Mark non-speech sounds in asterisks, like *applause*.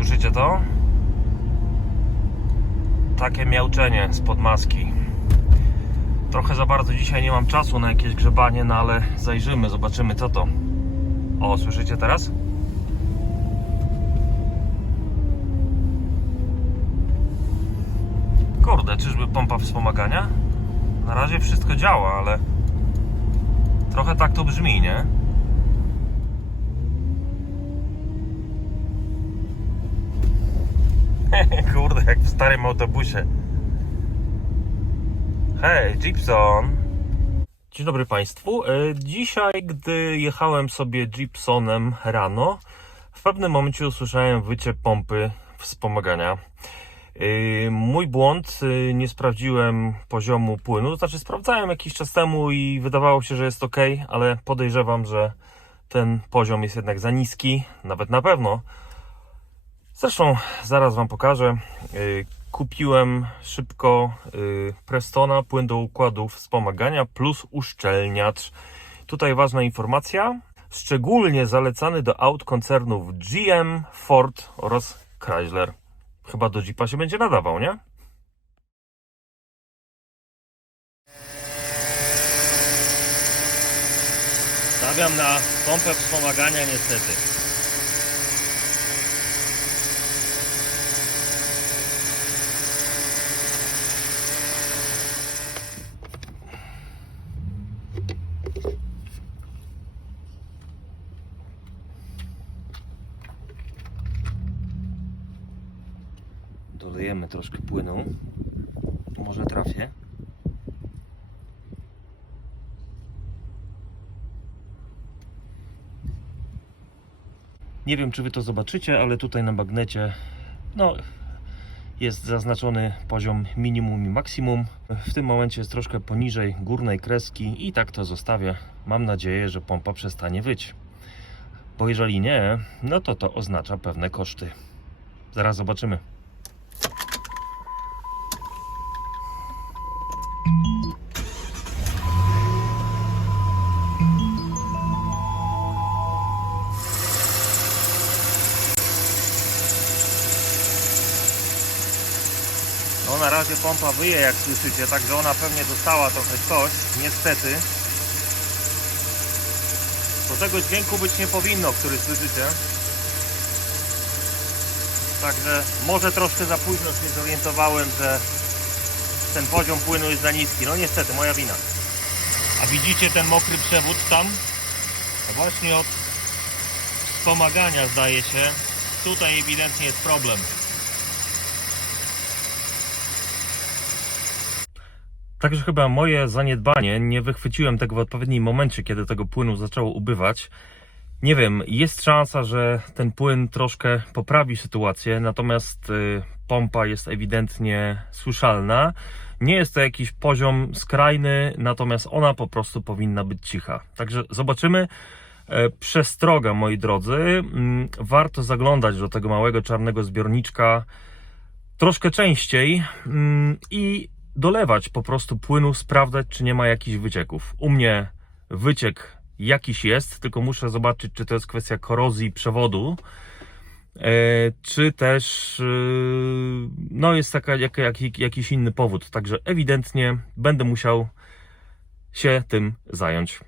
Słyszycie to? Takie miauczenie spod maski. Trochę za bardzo dzisiaj nie mam czasu na jakieś grzebanie, no ale zajrzymy, zobaczymy co to. O, słyszycie teraz? Kurde, czyżby pompa wspomagania? Na razie wszystko działa, ale trochę tak to brzmi, nie? *laughs* Kurde, jak w starym autobusie. Hej, Jeepson. Dzień dobry Państwu. E, Dzisiaj, gdy jechałem sobie Jeepsonem rano, w pewnym momencie usłyszałem wycie pompy wspomagania. E, Mój błąd, e, nie sprawdziłem poziomu płynu, znaczy sprawdzałem jakiś czas temu i wydawało się, że jest ok, ale podejrzewam, że ten poziom jest jednak za niski, nawet na pewno. Zresztą zaraz Wam pokażę. Yy, Kupiłem szybko yy, Prestona, płyn do układu wspomagania plus uszczelniacz. Tutaj ważna informacja. Szczególnie zalecany do aut koncernów GM, Ford oraz Chrysler. Chyba do Jeepa się będzie nadawał, nie? Stawiam na pompę wspomagania niestety. Dolejemy troszkę płynu. Może trafię. Nie wiem, czy Wy to zobaczycie, ale tutaj na magnecie no, jest zaznaczony poziom minimum i maksimum. W tym momencie jest troszkę poniżej górnej kreski i tak to zostawię. Mam nadzieję, że pompa przestanie wyć. Bo jeżeli nie, no to to oznacza pewne koszty. Zaraz zobaczymy. Na razie pompa wyje jak słyszycie, także ona pewnie dostała trochę coś, niestety. To tego dźwięku być nie powinno, który słyszycie. Także może troszkę za późno się zorientowałem, że ten poziom płynu jest za niski. No niestety, moja wina. A widzicie ten mokry przewód tam? Właśnie od wspomagania zdaje się. Tutaj ewidentnie jest problem. Także chyba moje zaniedbanie, nie wychwyciłem tego w odpowiednim momencie, kiedy tego płynu zaczęło ubywać. Nie wiem, jest szansa, że ten płyn troszkę poprawi sytuację, natomiast y, pompa jest ewidentnie słyszalna. Nie jest to jakiś poziom skrajny, natomiast ona po prostu powinna być cicha. Także zobaczymy. E, Przestroga, moi drodzy, mm, warto zaglądać do tego małego czarnego zbiorniczka troszkę częściej mm, i dolewać po prostu płynu, sprawdzać, czy nie ma jakichś wycieków. U mnie wyciek jakiś jest, tylko muszę zobaczyć, czy to jest kwestia korozji przewodu, e, czy też e, no jest taka, jak, jak, jakiś inny powód. Także ewidentnie będę musiał się tym zająć.